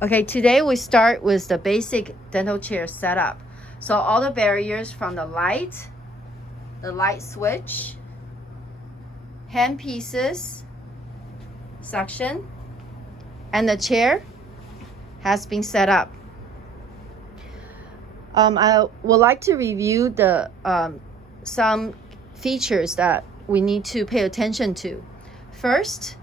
Okay, today we start with the basic dental chair setup. So all the barriers from the light switch, hand pieces, suction, and the chair has been set up. I would like to review the some features that we need to pay attention to. First,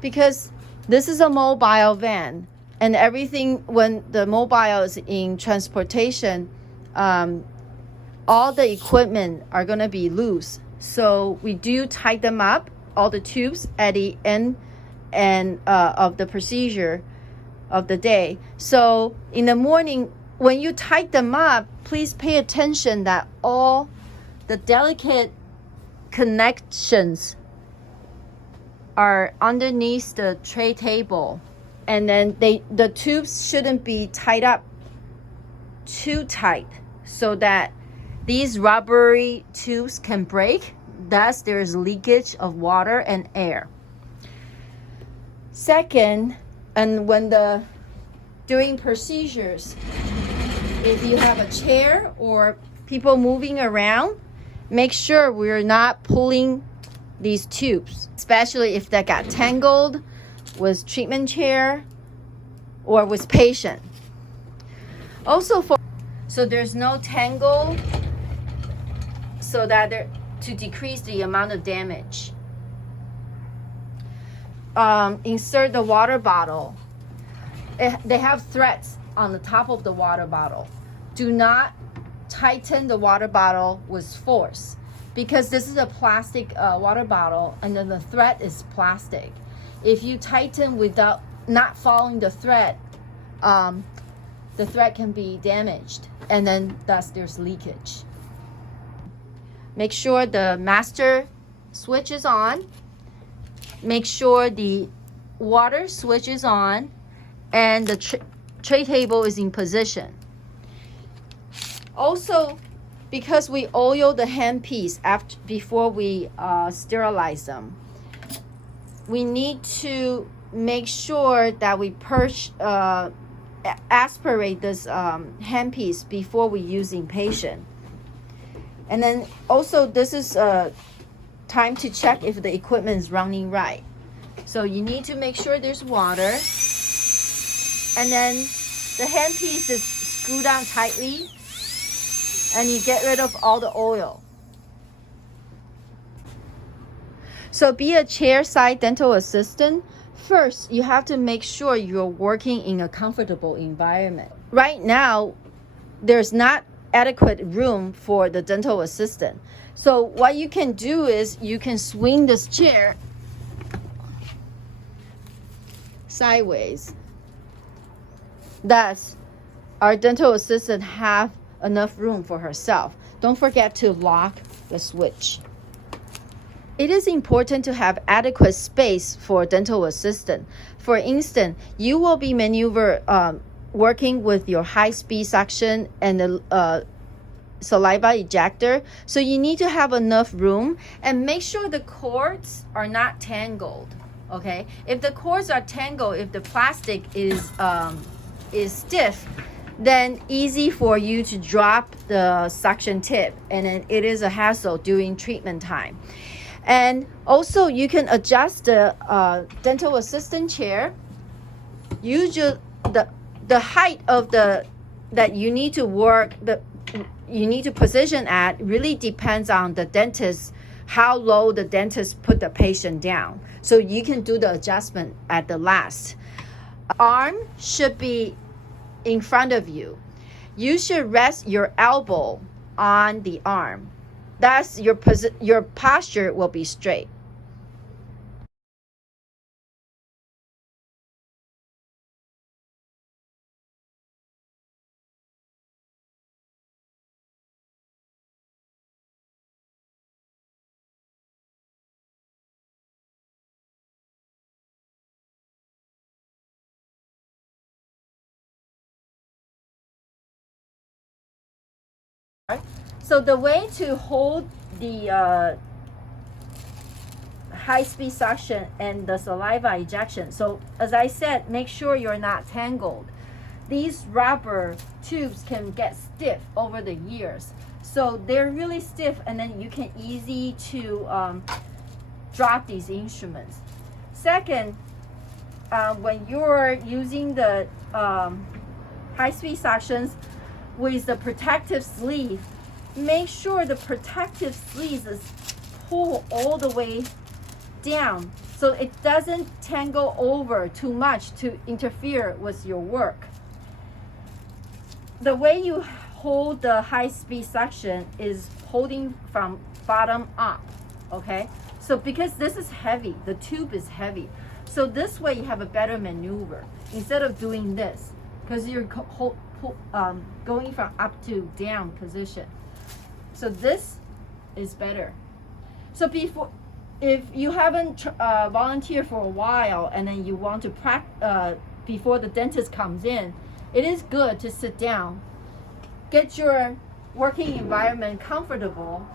because this is a mobile van, and everything, when the mobile is in transportation, all the equipment are going to be loose. So we do tighten them up, all the tubes at the end and of the procedure of the day. So in the morning, when you tighten them up, please pay attention that all the delicate connections are underneath the tray table, and then the tubes shouldn't be tied up too tight so that these rubbery tubes can break. Thus there's leakage of water and air. Second, and during procedures, if you have a chair or people moving around, make sure we're not pulling these tubes, especially if they got tangled with treatment chair or with patient. Also, so there's no tangle, so that to decrease the amount of damage. Insert the water bottle. They have threads on the top of the water bottle. Do not tighten the water bottle with force, because this is a plastic water bottle, and then the thread is plastic. If you tighten without not following the thread can be damaged, and then thus there's leakage. Make sure the master switch is on. Make sure the water switch is on, and the tray table is in position. Also, because we oil the handpiece before we sterilize them, we need to make sure that we aspirate this handpiece before we use in patient. And then also, this is time to check if the equipment is running right. So you need to make sure there's water, and then the handpiece is screwed down tightly, and you get rid of all the oil. So be a chairside dental assistant. First, you have to make sure you're working in a comfortable environment. Right now, there's not adequate room for the dental assistant. So what you can do is you can swing this chair sideways. Thus, our dental assistant have enough room for herself. Don't forget to lock the switch. It is important to have adequate space for dental assistant. For instance, you will be working with your high-speed suction and the saliva ejector, so you need to have enough room, and make sure the cords are not tangled. Okay, if the cords are tangled, if the plastic is stiff, then easy for you to drop the suction tip, and then it is a hassle during treatment time. And also, you can adjust the dental assistant chair. Usually, the height of that you need to work, you need to position at, really depends on the dentist, how low the dentist put the patient down. So you can do the adjustment at the last. Arm should be in front of you. You should rest your elbow on the arm. Thus, your posture will be straight. So the way to hold the high-speed suction and the saliva ejection. So as I said, make sure you're not tangled. These rubber tubes can get stiff over the years. So they're really stiff, and then you can easy to drop these instruments. Second, when you're using the high-speed suctions with the protective sleeve, make sure the protective sleeve is pulled all the way down so it doesn't tangle over too much to interfere with your work. The way you hold the high-speed suction is holding from bottom up, okay? So because this is heavy, the tube is heavy, so this way you have a better maneuver instead of doing this, because you're going from up to down position. So this is better. So if you haven't volunteered for a while and then you want to practice before the dentist comes in, it is good to sit down, get your working environment comfortable,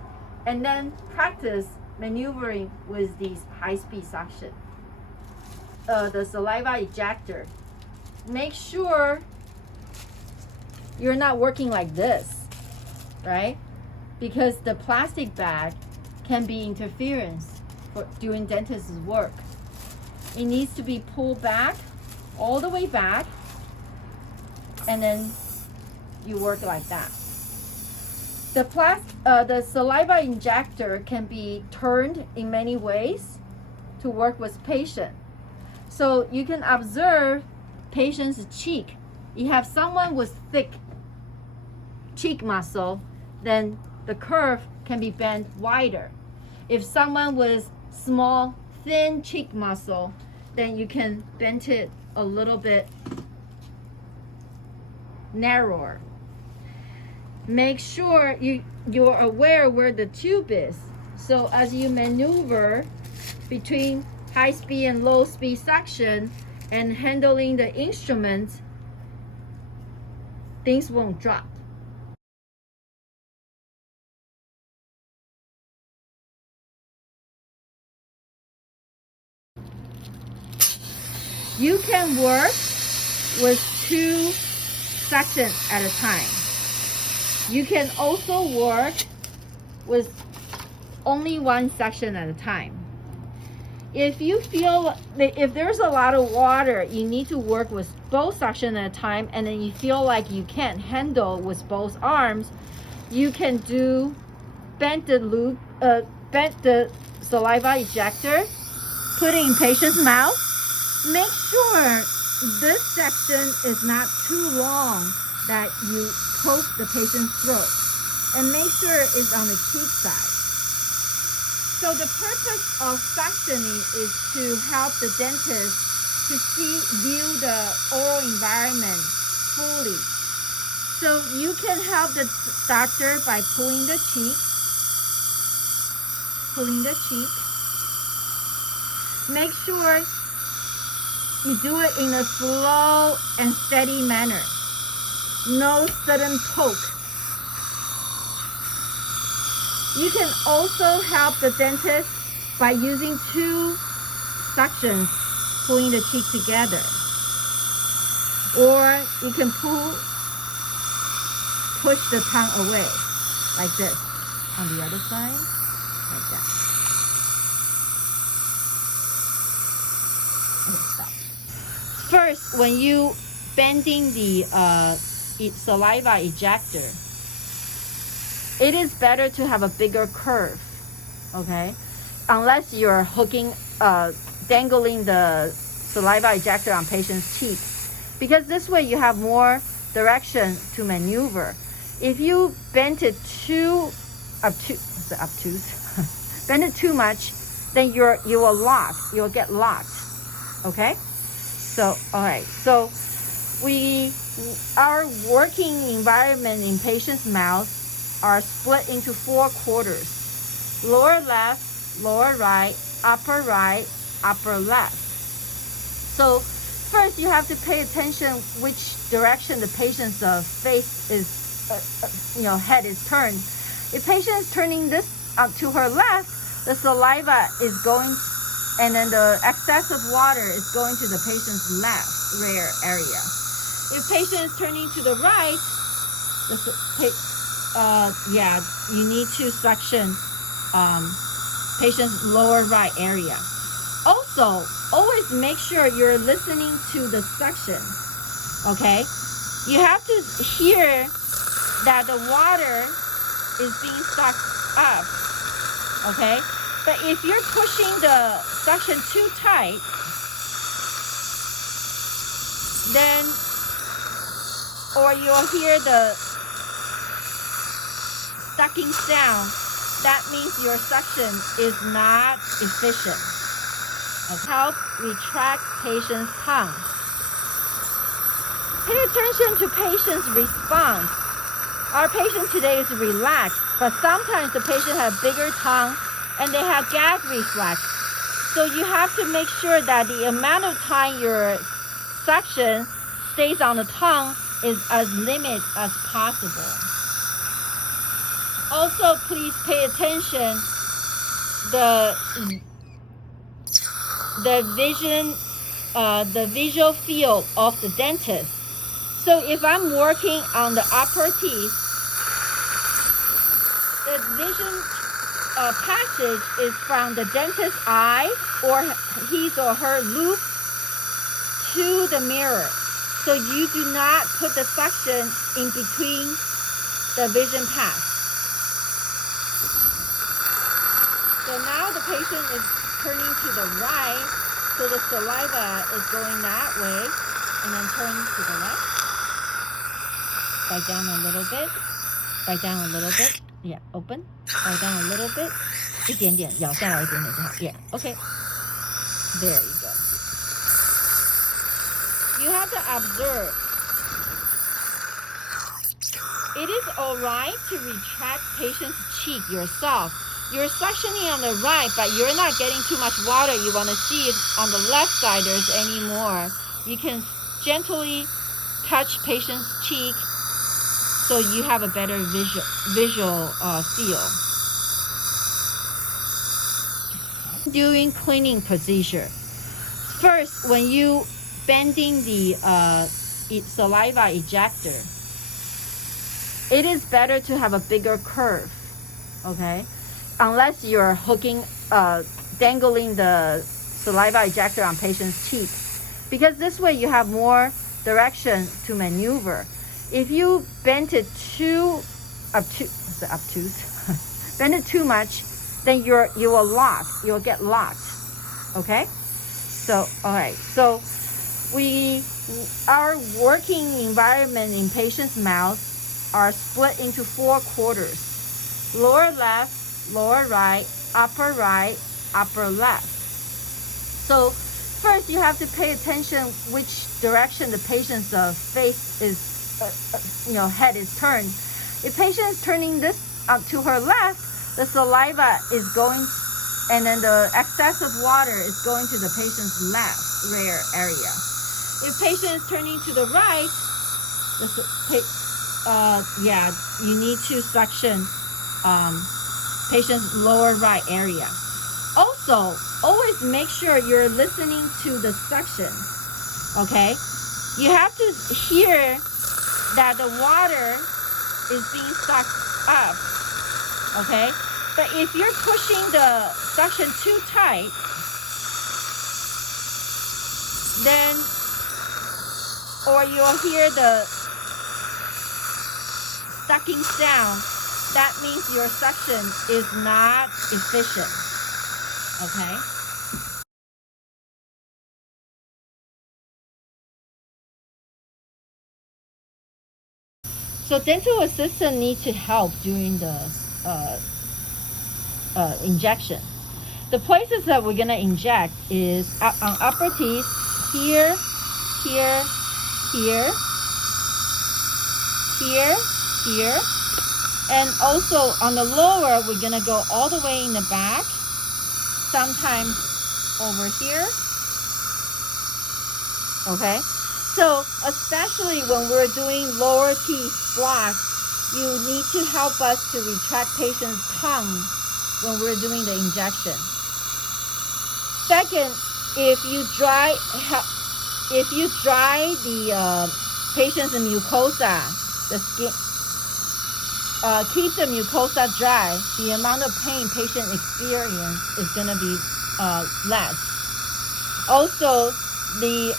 and then practice maneuvering with these high-speed suction. The saliva ejector. Make sure you're not working like this, right? Because the plastic bag can be interference for doing dentist's work. It needs to be pulled back, all the way back, and then you work like that. The saliva injector can be turned in many ways to work with patient. So you can observe patient's cheek. You have someone with thick cheek muscle, then the curve can be bent wider. If someone with small, thin cheek muscle, then you can bend it a little bit narrower. Make sure you're aware where the tube is. So as you maneuver between high speed and low speed suction and handling the instruments, things won't drop. You can work with 2 sections at a time. You can also work with only 1 section at a time. If you feel that if there's a lot of water, you need to work with both sections at a time, and then you feel like you can't handle with both arms, you can do bend the saliva ejector, put it in patient's mouth. Make sure this section is not too long that you poke the patient's throat, and make sure it's on the cheek side. So the purpose of suctioning is to help the dentist to view the oral environment fully. So you can help the doctor by pulling the cheek. Make sure you do it in a slow and steady manner. No sudden poke. You can also help the dentist by using 2 suctions, pulling the cheek together. Or you can push the tongue away, like this. On the other side, like that. Okay, stop. First, when you bending the saliva ejector, it is better to have a bigger curve, okay? Unless you're dangling the saliva ejector on patient's cheek, because this way you have more direction to maneuver. If you bend it too bend it too much, then you'll get locked, okay? So, all right, so our working environment in patient's mouth are split into 4 quarters: lower left, lower right, upper left. So first you have to pay attention which direction the patient's face is, head is turned. If patient is turning this up to her left, the saliva is going, and then the excess of water is going to the patient's left rear area. If patient is turning to the right, you need to suction patient's lower right area. Also, always make sure you're listening to the suction, okay? You have to hear that the water is being sucked up, okay? But if you're pushing the suction too tight, then, or you'll hear the sucking sound, that means your suction is not efficient. Help retract patient's tongue. Pay attention to patient's response. Our patient today is relaxed, but sometimes the patient has bigger tongue and they have gag reflex. So you have to make sure that the amount of time your suction stays on the tongue is as limited as possible. Also, please pay attention the visual field of the dentist. So if I'm working on the upper teeth, the vision passage is from the dentist's eye or his or her loop to the mirror. So you do not put the suction in between the vision path. So now the patient is turning to the right, so the saliva is going that way, and then turn to the left. Bite down a little bit. Bite down a little bit. Yeah, open. Bite down a little bit. 一点点，咬下来一点点就好。Yeah, okay. There you go. You have to observe. It is alright to retract patient's cheek yourself. You're suctioning on the right, but you're not getting too much water. You want to see if on the left side there's any more. You can gently touch patient's cheek so you have a better visual feel. During cleaning procedure, first, when you bending the saliva ejector, it is better to have a bigger curve, okay? Unless you're dangling the saliva ejector on patient's cheek, because this way you have more direction to maneuver. If you bend it too obtuse, bend it too much, then you will lock. You'll get locked. Okay. So all right. So our working environment in patient's mouth are split into 4 quarters: lower left, lower right, upper left. So first you have to pay attention which direction the patient's face is, head is turned. If patient is turning this up to her left, the saliva is going, and then the excess of water is going to the patient's left rear area. If patient is turning to the right, you need to suction patient's lower right area. Also, always make sure you're listening to the suction, okay? You have to hear that the water is being sucked up, okay? But if you're pushing the suction too tight, then, or you'll hear the sucking sound, that means your suction is not efficient, okay? So dental assistant needs to help during the injection. The places that we're gonna inject is on upper teeth, here, here, here, here, here, and also on the lower, we're gonna go all the way in the back, sometimes over here, okay? So especially when we're doing lower teeth blocks, you need to help us to retract patient's tongue when we're doing the injection. Second, if you dry the patient's mucosa, the skin, keep the mucosa dry, the amount of pain patient experience is going to be less. Also, the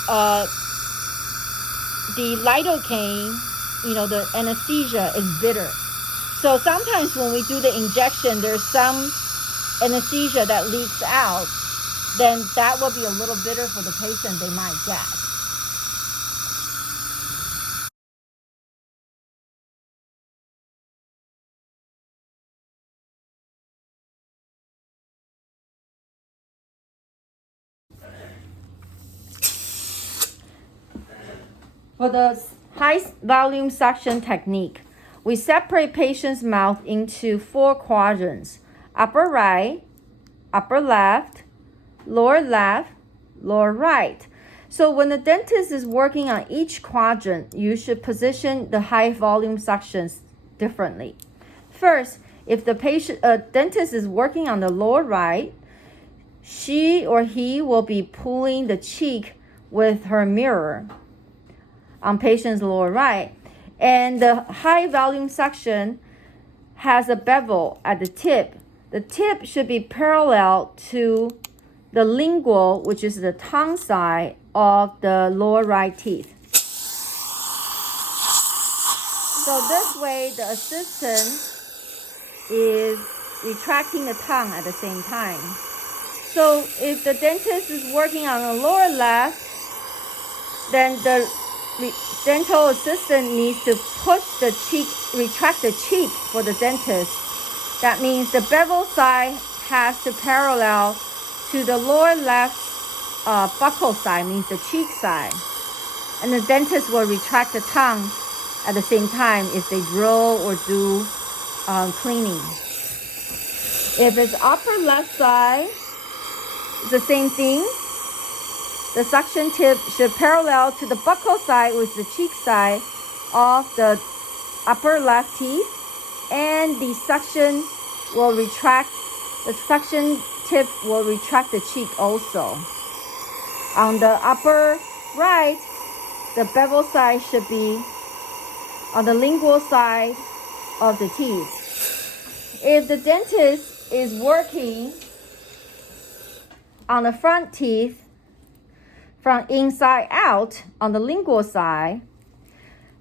lidocaine, the anesthesia is bitter. So sometimes when we do the injection, there's some anesthesia that leaks out, then that will be a little bitter for the patient, they might get. For the high volume suction technique, we separate patient's mouth into 4 quadrants: upper right, upper left, lower right. So when the dentist is working on each quadrant, you should position the high volume suctions differently. First, if the dentist is working on the lower right, she or he will be pulling the cheek with her mirror on patient's lower right. And the high volume suction has a bevel at the tip. The tip should be parallel to the lingual, which is the tongue side of the lower right teeth. So this way, the assistant is retracting the tongue at the same time. So if the dentist is working on the lower left, then the dental assistant needs to push the cheek, retract the cheek for the dentist. That means the bevel side has to parallel to the lower left buccal side, means the cheek side. And the dentist will retract the tongue at the same time if they drill or do cleaning. If it's upper left side, it's the same thing. The suction tip should parallel to the buccal side with the cheek side of the upper left teeth, and the suction tip will retract the cheek also. On the upper right, the bevel side should be on the lingual side of the teeth. If the dentist is working on the front teeth, from inside out on the lingual side,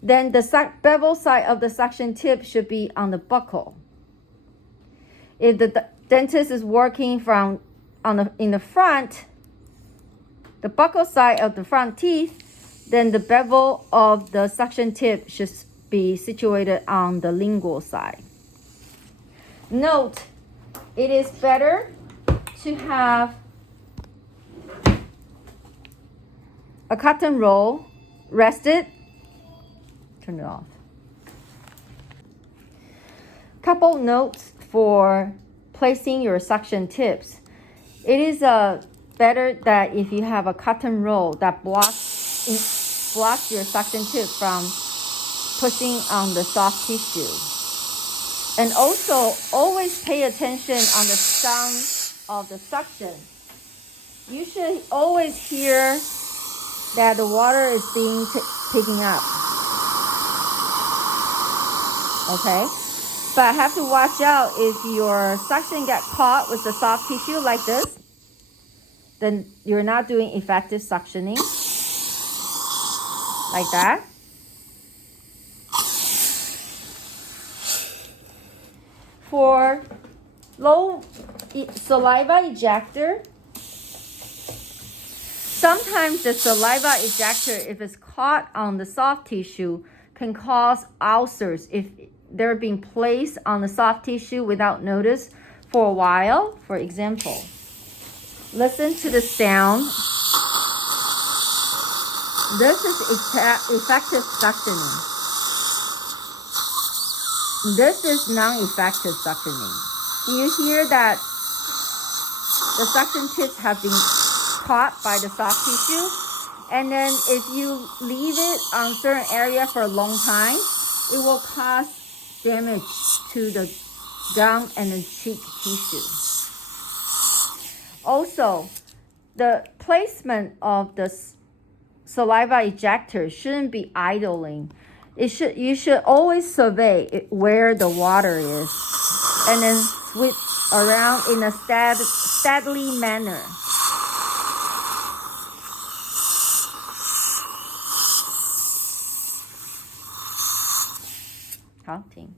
then the bevel side of the suction tip should be on the buccal. If the dentist is working in the front, the buccal side of the front teeth, then the bevel of the suction tip should be situated on the lingual side. Note, it is better to have a cotton roll rested. Turn it off. Couple notes for placing your suction tips. It is better that if you have a cotton roll that blocks your suction tip from pushing on the soft tissue. And also, always pay attention on the sound of the suction. You should always hear that the water is being picking up. Okay? But have to watch out if your suction gets caught with the soft tissue like this, then you're not doing effective suctioning. Like that. For low saliva ejector, sometimes the saliva ejector, if it's caught on the soft tissue, can cause ulcers if they're being placed on the soft tissue without notice for a while. For example, listen to the sound. This is effective suctioning. This is non-effective suctioning. You hear that the suction tips have been caught by the soft tissue, and then if you leave it on certain area for a long time, it will cause damage to the gum and cheek tissue. Also, the placement of the saliva ejector shouldn't be idling. You should always survey where the water is and then switch around in a steadily manner. 好，停。